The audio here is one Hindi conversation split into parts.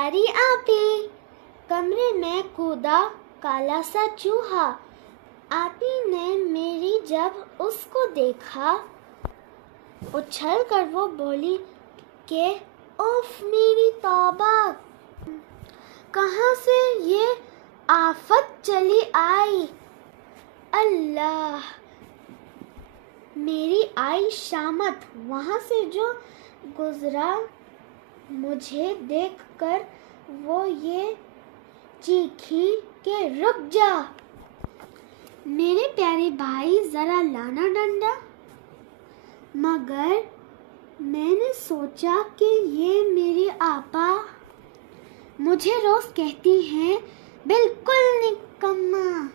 प्यारी आपी। कमरे में कूदा काला सा चूहा। आपी ने मेरी जब उसको देखा, उछल कर वो बोली कि उफ मेरी तौबा, कहाँ से ये आफत चली आई। अल्लाह, मेरी आई शामत। वहाँ से जो गुजरा, मुझे देखकर वो ये चीखी कि रुक जा मेरे प्यारे भाई, ज़रा लाना डंडा। मगर मैंने सोचा कि ये मेरी आपा मुझे रोज़ कहती हैं बिल्कुल निकम्मा।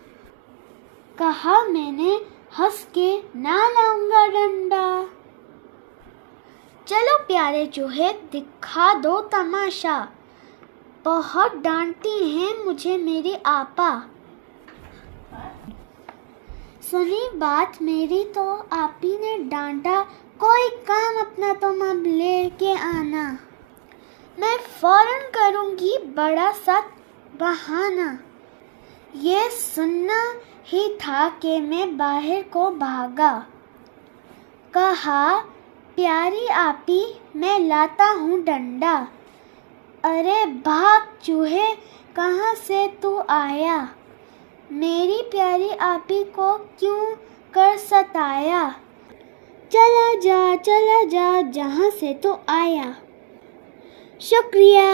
कहा मैंने हंस के, ना लाऊंगा डंडा। चलो प्यारे चूहे, दिखा दो तमाशा। बहुत डांटती हैं मुझे मेरी आपा। सुनी बात मेरी तो आपी ने डांटा, कोई काम अपना तुम अब लेके आना। मैं फौरन करूँगी बड़ा सा बहाना। ये सुनना ही था कि मैं बाहर को भागा। कहा प्यारी आपी, मैं लाता हूँ डंडा। अरे भाग चूहे, कहाँ से तू आया। मेरी प्यारी आपी को क्यों कर सताया। चला जा जहाँ से तू आया। शुक्रिया।